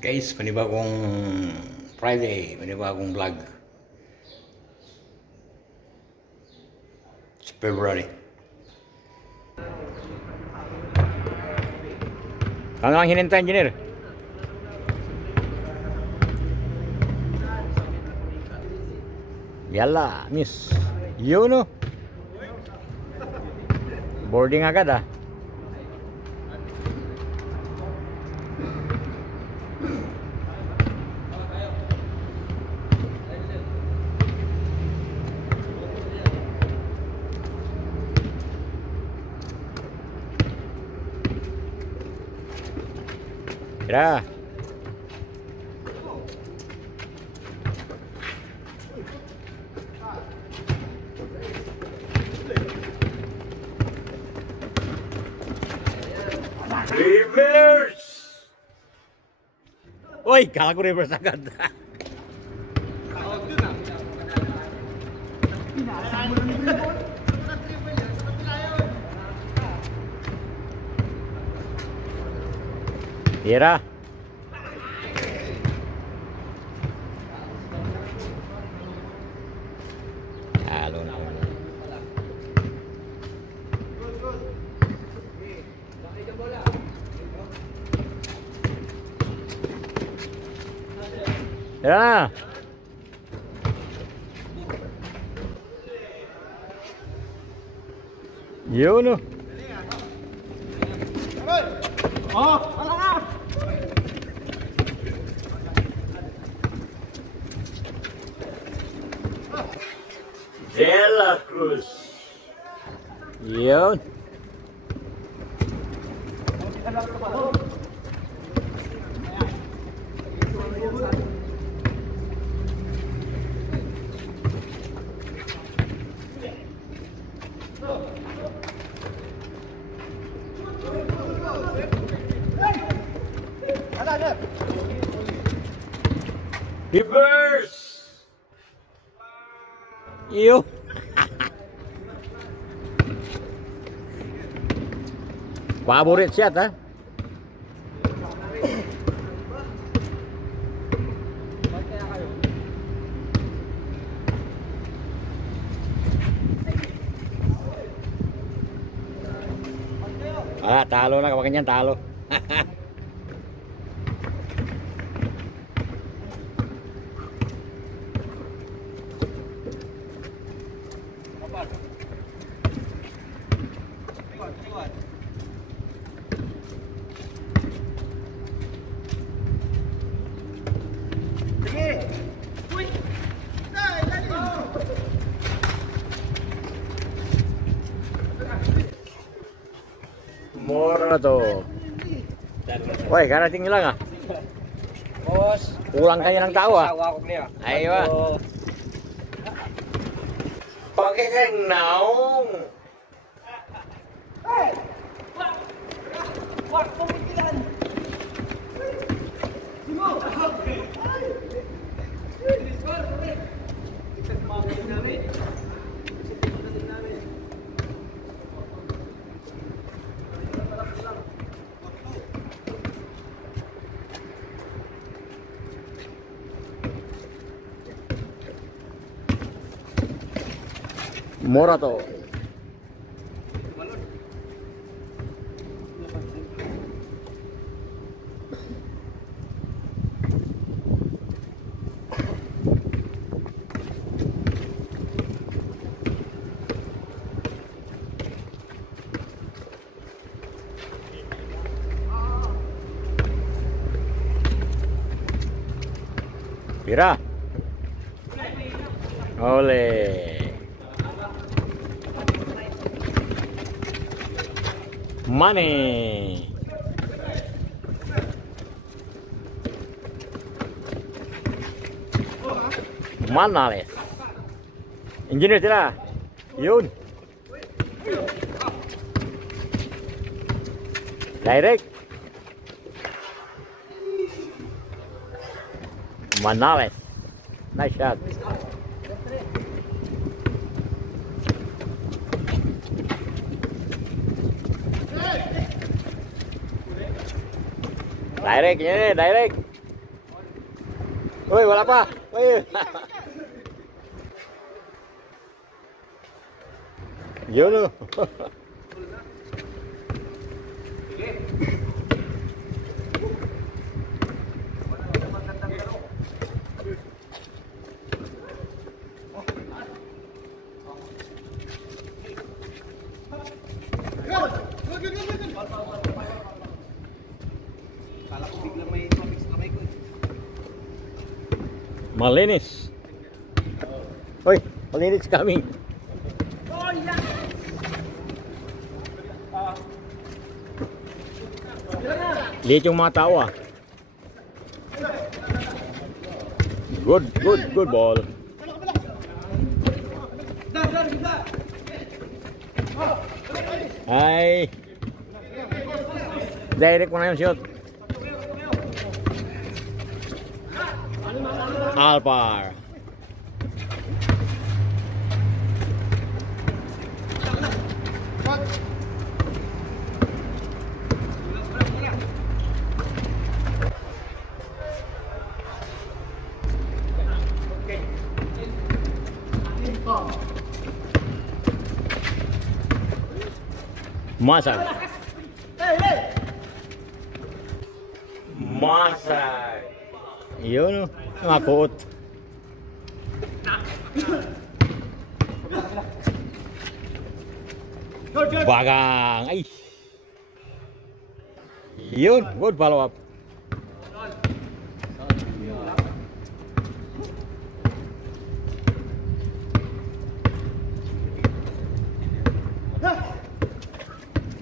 Guys, panibagong Friday, panibagong vlog. It's February. Ano ang hinintay, engineer? Yala, miss. Yun no? Boarding agad ah. Tira. Reverse! Uy, kala ko reverse agad. Tira. Halo na. Tira. Yun no. Oh, wala na. De La Cruz. Yun. Reverse! Iyo! Paborit siya ta? Ah, talo na kapag ganyan, talo. Mura to. Woi, karating lang ah. Bos, Kulang kayo ng tao ah. tawa ko niya. Ayo ah. Pakai kang naong. Wak, pemikiran. Mura to. Pira. Ole. Money. Manales. Engineer tira. Yun. Direct. Manales. Nice shot. Direct ini, direct. Uy, wala pa. Uy. Yun o. Kala ko biglang may topic sa kamay ko. Malinis. Uy, malinis coming. Liit yung mga tao ah. Good ball. Ay. Direct mo na yung shot. Alpar. Masag. Masag. Yun, nakakot. Bagang. Ay. Yun, good follow up.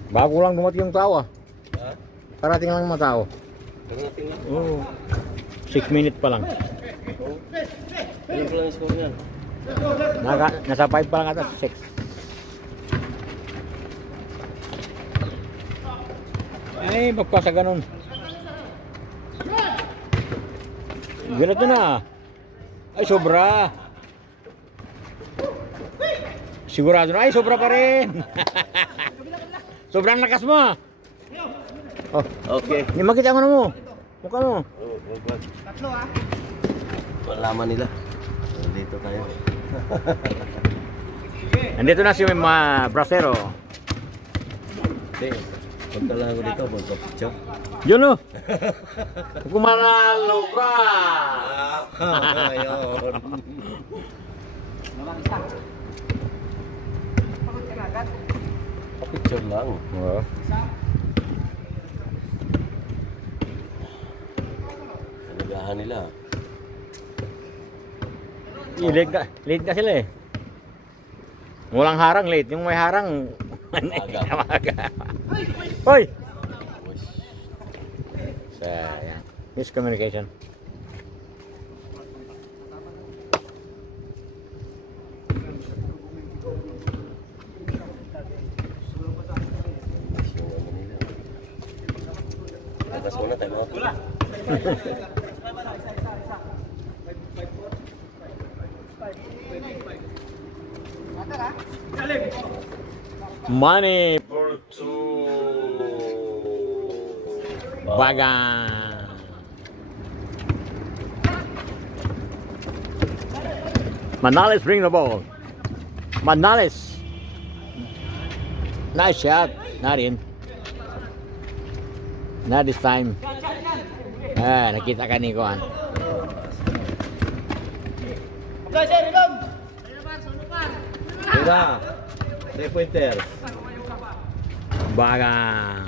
Bago lang dumating yung tao ah. Parating lang yung mga tao. Oo. 6 minutes pa lang. Ano ko lang yung score niyan? Nasa 5 pa lang ata, 6. Ay, magpasa ganun. Gilat na. Ay, sobra. Sigurado na. Ay, sobra pa rin. Sobrang lakas mo. Oh, Okay. hindi makita mo na mo. Mukha mo. Tatlo ah. Malaman nila. Dito tayo. Nandito na si mga brasero. Okay. Punta lang ako dito. Magpa-picture. Yun o. Kumanalo ka. Ayun. Picture lang. Oh. Nagahan nila. Late ka sila eh. Walang harang, late. Yung may harang, Aga. Hoy! Sayang. Miscommunication. Atas muna tayo mga pula. Money for 2. Bagang. Manales bring the ball. Manales. Nice shot. Not in. Not this time. Ah, nakita ka ni Kuan. Mira. 3-pointer. Bagang.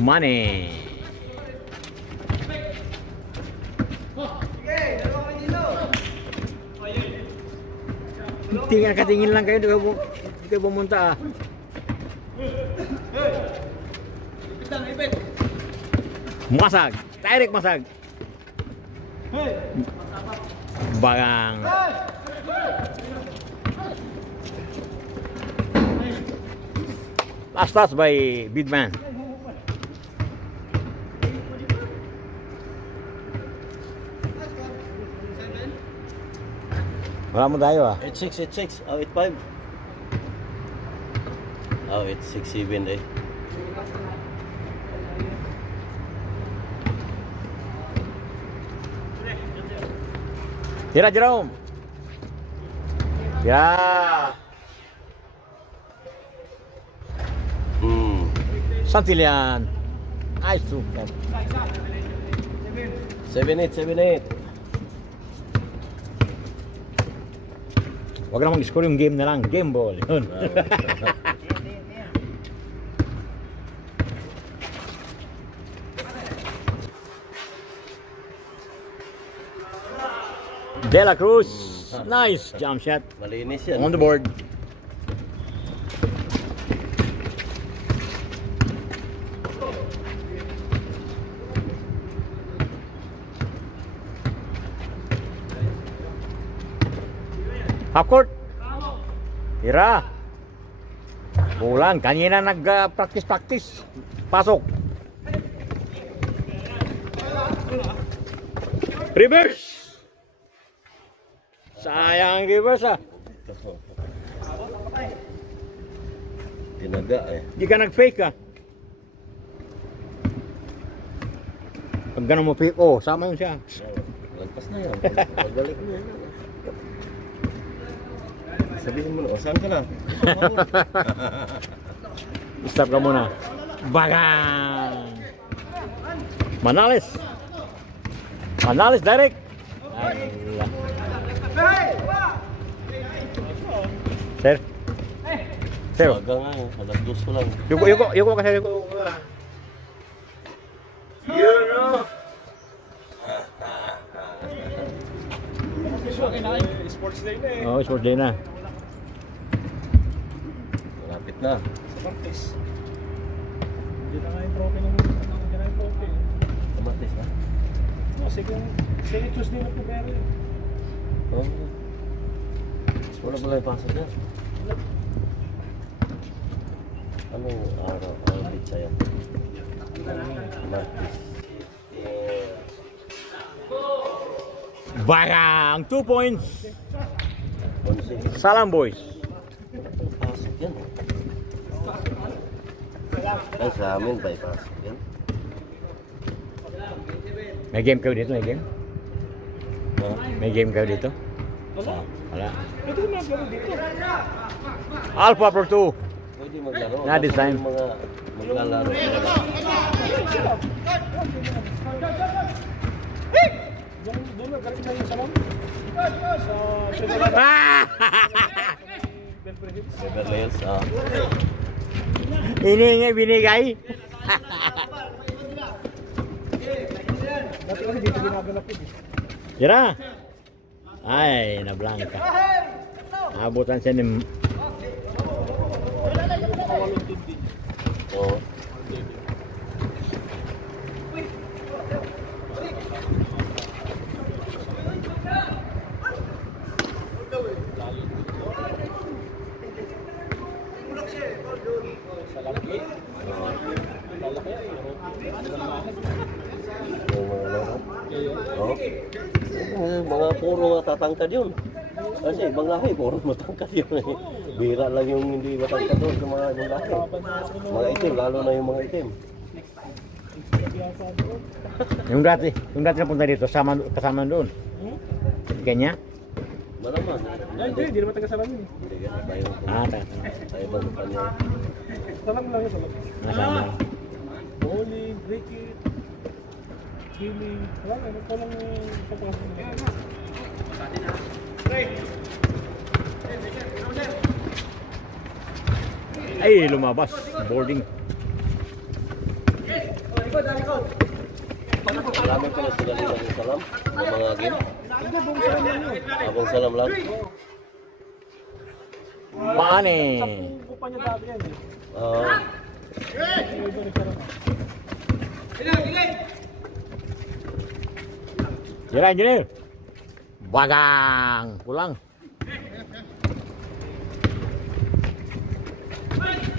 Money. Katingin lang kayo, di kayo pumunta ah. Masag, direct masag. Bagang. Last touch by Bidman. Wala mo tayo ah. 8-6. Oh, 8-5. Oh, 8-6-7 eh. Tira, Jerome. Ya. Santilian. Ay, super. 7-8, 7-8. Huwag namang score yung game na lang. Game ball. Yun. De La Cruz. Nice jump shot. Malinis yan. On the board. Half court. Tira. Kulang. Kanina nag-practice. Pasok. Reverse. Sayang reverse ah. Tinaga eh. Di ka nag-fake ah. Pag ganun mo fake, oh, sama yun siya. Lagpas na yan. Pagbalik mo yan. Sabihin mo na, o saan ka na? Stop ka muna. Bagang! Manales! Manales direct! Allah. Sir? Sir? Baga nga yun, alas 2 ko lang. Yuko kasi yuko. Yun no! Sports day na eh. Oh, sports day na. Malapit na. Sa practice. Hindi na nga yung trophy ng hindi na yung trophy. Kamatis na. No, second Tuesday na po pero yun. Oh. Wala pala yung pasok na. Anong araw? Anong pizza yan? Martis. Bagang! 2 points! 11. Salam boys! Pasok yan. Ay, sa amin ba pasok yan? May game kayo dito, may game? Ha? May game kayo dito? Wala. Wala. Ito yung mga gawin dito. Alpha Pro 2. Pwede maglaro. Na design. Yung mga maglalaro. Doon na, galing na yung salon. Sa Ah! Beverly Hills. Beverly Hills, ah. Ini binigay. Dati kasi dito ginaganap yun eh. Tira. Ay, nablangka. Abutan siya ni... Oo. Sa laki. Lalaki yan eh. Yung mga laro. Oo. Mga puro tatangkad yun. Kasi ibang lahi, puro matangkad yun eh. Bira lang yung hindi matangkad doon sa mga ibang lahi. Mga itim, lalo na yung mga itim. Yung dati na punta dito, kasama doon. Kanya? Malaman. Hindi naman taga-salamin eh. Hindi ka, tayo. Tayo ba sa kanya? Salam lang yun, salam. Nasama. Bowling, cricket, swimming. Wala na, ito lang papasok na. Ay, lumabas. Boarding. Marami pala sila dito ng salam. Ng mga game. Hindi, buong salam lang yun. Abang salam lang. Paane. Sapong kupa niya dati yan eh. Oo. Yung iba nagkaroon. Tira, engineer. Bagang. Pulang.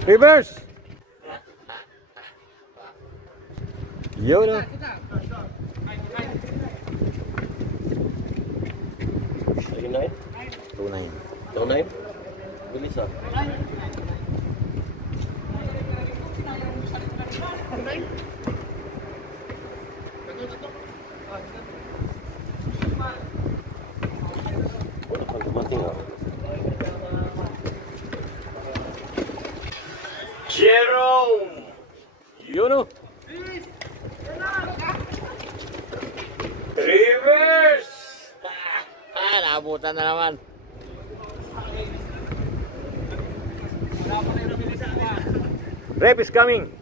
Reverse. Yun. 39? 2-9. 29? Bilis ah. Jerome! Yun o. Reverse! Naabutan na naman. Rep is coming.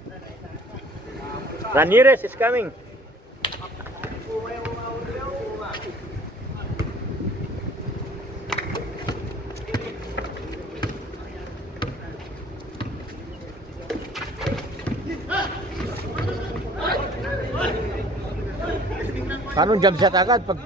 Ramirez is coming. Paano jump shot agad pag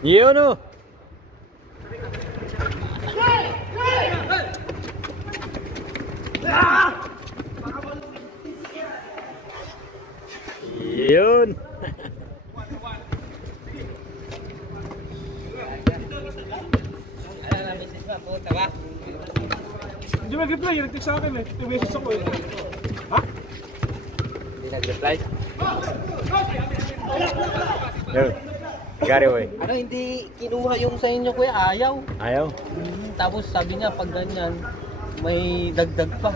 yun o. Yun. Hindi mag-reply, nag-text sa akin eh. 2 beses ako eh. Ha? Hindi nag-reply. Yun. Gary, boy. Ano, hindi kinuha yung sa inyo kuya, ayaw. Ayaw? Tapos sabi niya pag ganyan, may dagdag pa.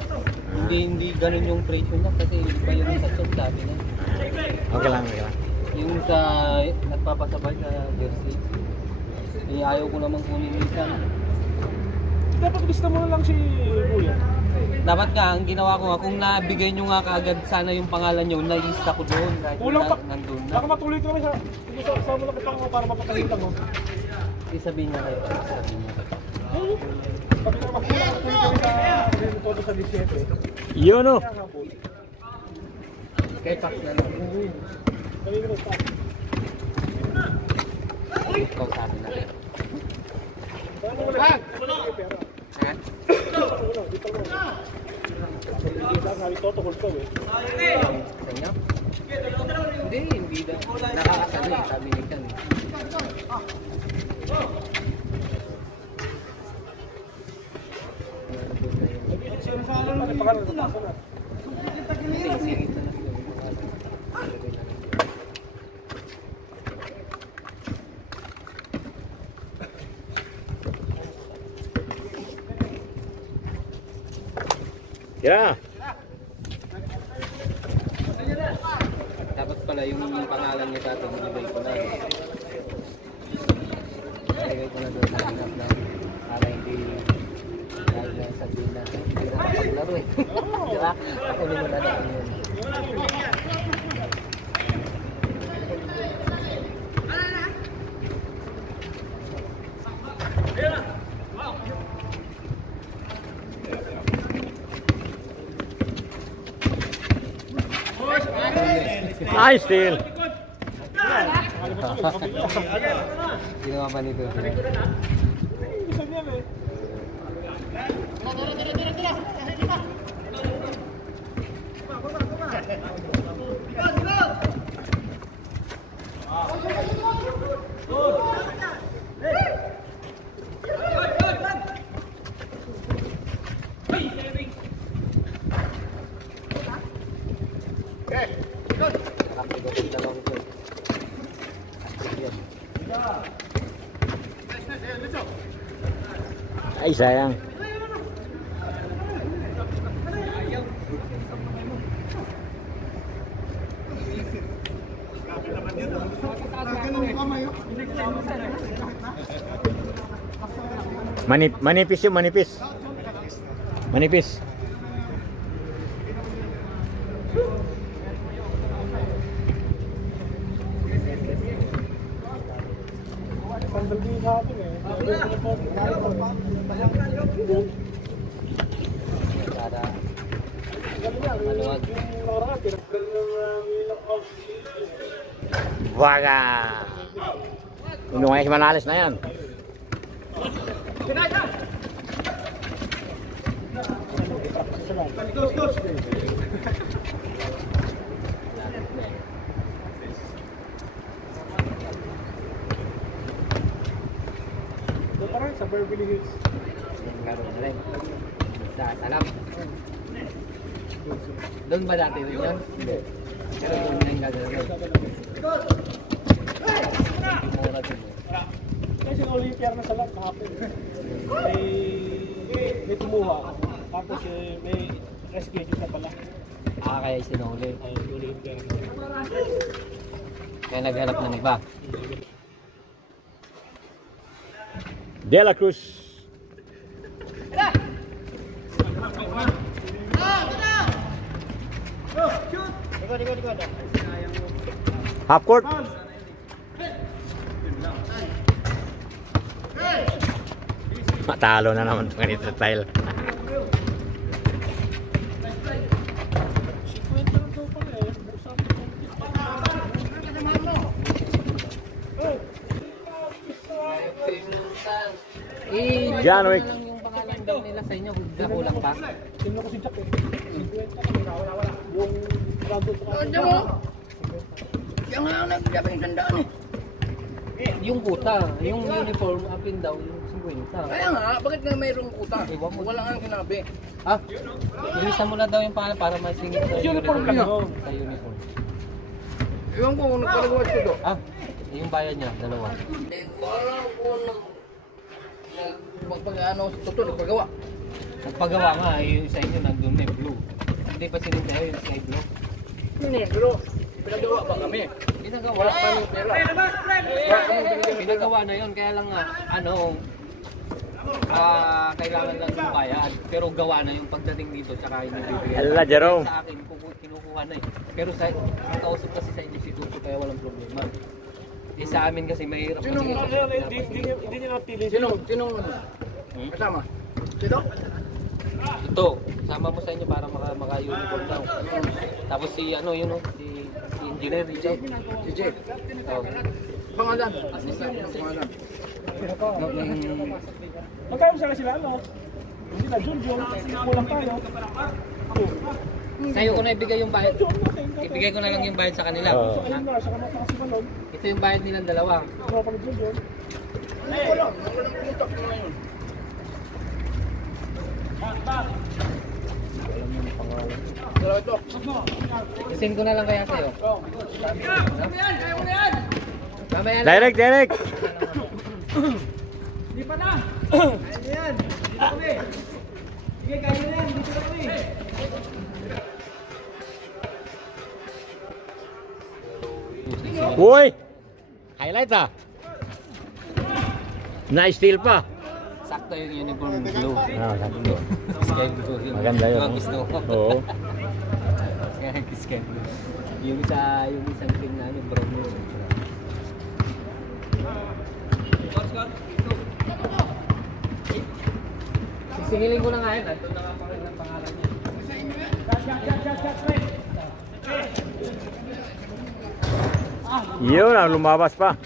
Hindi ganun yung presyo niya kasi iba yung sa shop sabi niya. Okay lang, okay lang. Yung sa nagpapasabay sa jersey, eh, ayaw ko naman kunin minsan. Dapat lista mo na lang si Kuya. Dapat nga, ang ginawa ko nga, kung nabigay nyo nga kaagad sana yung pangalan nyo, nalista ko doon kahit Kulang pa. nandun na. Baka matuloy ko naman sa... Sama lang kita mo para mapakalitan mo. Isabihin niya kayo. Isabihin niya kayo. Sabi ko magkulang kami sa... Todo sa 17. Yun o. Kay Pax na lang. Sabi ko pa. Ikaw sabi na rin. Paano mo lang? Ha? Dito mo. Sabi Toto Kulto eh. Sa inyo? Hindi daw. Nakakasano eh, sabi ni Chan. Yeah. Dapat pala yung pangalan niya dati, nilagay ko na. Nilagay ko na doon sa linap na para hindi sabihin na hindi na makapaglaro eh. Diba? Ako din mo na daan yun. I still. Ginawa pa nito. Isa niya eh. Ay, sayang. Manipis yun, manipis. Manipis. Sandal din sa atin eh. Para maluwag. Waga. Ano nga si Manales na yan? Doon pa rin sa Beverly Hills. Laro na rin. Sa salam. Doon ba dati rin yun? Hindi. Pero doon na yung gagawin. Mura din. Kasi yung Olympia na sa lahat kahapon. May tumuha. Tapos may reschedule na pala. Kaya sinuli. Olympia. Kaya naghanap ng iba. De La Cruz. Half court. Matalo na naman itong ganito style. John Wick. Lang yung pangalan daw nila sa inyo, kulang pa. Tingnan ko si Jack eh. 50 wala. Yung bago ko. Ano mo? Yung nga nagsabing tandaan eh. Yung kuta, yung uniform, apin daw, yung 50. Kaya nga, bakit nga mayroong kuta? Iwan mo. Wala nga sinabi. Ah, ilisan mo na daw yung pangalan para masingit sa Uniform lang ako. Sa uniform. Iwan ko kung nagpalagawas ko to. Ah, yung bayan niya, dalawa. Hindi ko alam kung pag-ano, totoo, nagpagawa. Nagpagawa nga, yung sa inyo nandun na yung blue. Hindi pa sinintayo yung sky blue. Hindi, pero pinagawa ba kami? Pinagawa. Wala pa ng pera. Wala kami binigyan. Pinagawa na yun, kaya lang nga, kailangan lang yung bayad. Pero gawa na yung pagdating dito, tsaka yung bibigyan. Ala, Jerome. Sa akin, kinukuha na eh. Pero ang kausap kasi sa inyo si Tuto, kaya walang problema. Sa amin kasi mahirap kasi. Hindi niya napili. Sinong kasama? Sino? Ito, sama mo sa inyo para maka-uniform daw. Tapos si engineer dito. Si Jeff. Oh. Pangalan. Pangalan. Magkano sila ano? Hindi na Junjun. Kulang tayo. Sa'yo ko na ibigay yung bayad. Ibigay ko na lang yung bayad sa kanila. Ayun na, saka makakasimalon. Ito yung bayad nilang dalawa. Tropang Junjun. Walang contact na ngayon. Dalawa ito. Isin ko na lang kaya sa'yo. Mamaya na. Direct. Uy! Highlight ah! Na-steal pa! Sakto yung uniform blue. Sakto. Sky blue. Yung Maganda yun. mga gusto ko. Oo. Sky blue. Yung isang team na brown yun. Singilin ko na nga yun. Ito na nga pa rin ang pangalan niya. Yun ang lumabas pa.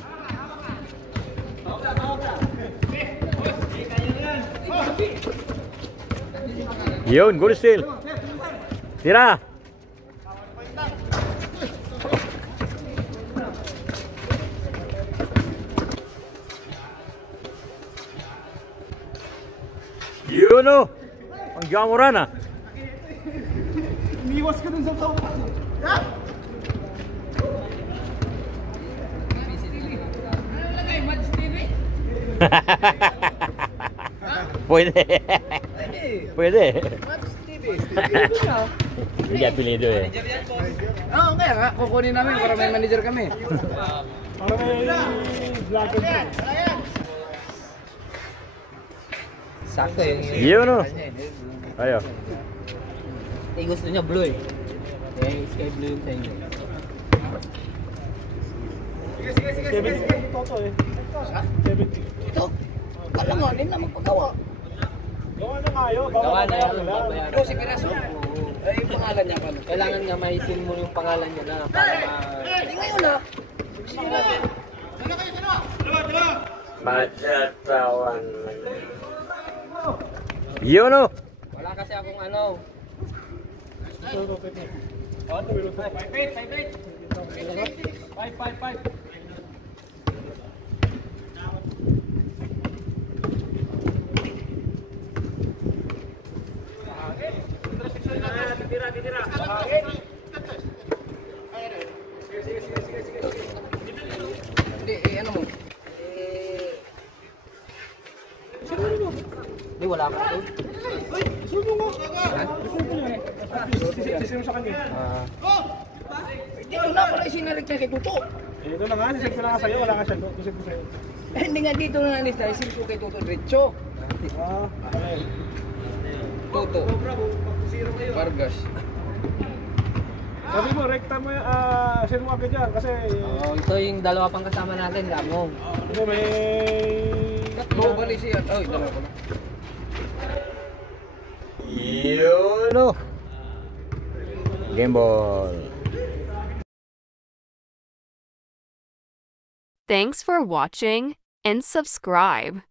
Yun, good steal. Tira. Yun o. Ang jamuran ah. Umiwas ka dun sa tao. Pwede. Pwede. Mats TV. Hindi apelido eh. Oo, kaya nga. Kukunin namin para may manager kami. Para may vlogger ka. Sakto yung Yun o. Ayo. gusto niya blue eh. Eh, sky blue yung sa inyo. Sige. Toto eh. 70. Ito. Alam nga, hindi na magpagawa. Gawa na nga yun. Gawa na yun. Ito si Piraso. Ay, yung pangalan niya pala. Kailangan nga maisin mo yung pangalan niya na para Hindi ngayon na. Macatawan. Yun o. wala kasi akong ano. Hindi, ano mo? Hindi, wala ka doon. Sisip sa kanya. Dito na pala isinarig niya kay Tuto. Ito na nga, sisip ko na nga sa'yo, wala ka siya doon. Sisip ko sa'yo. Eh, hindi nga dito na nanis na isinarig ko kay Tuto Diretso. Okay. Tuto. Vargas. Sabi mo, rekta mo, send mo agad yan kasi Oh, ito yung dalawa pang kasama natin, Lamong. ano, may... Tatlo bali siya. Ay, dalawa ko na. Yun o. Game ball. Thanks for watching and subscribe.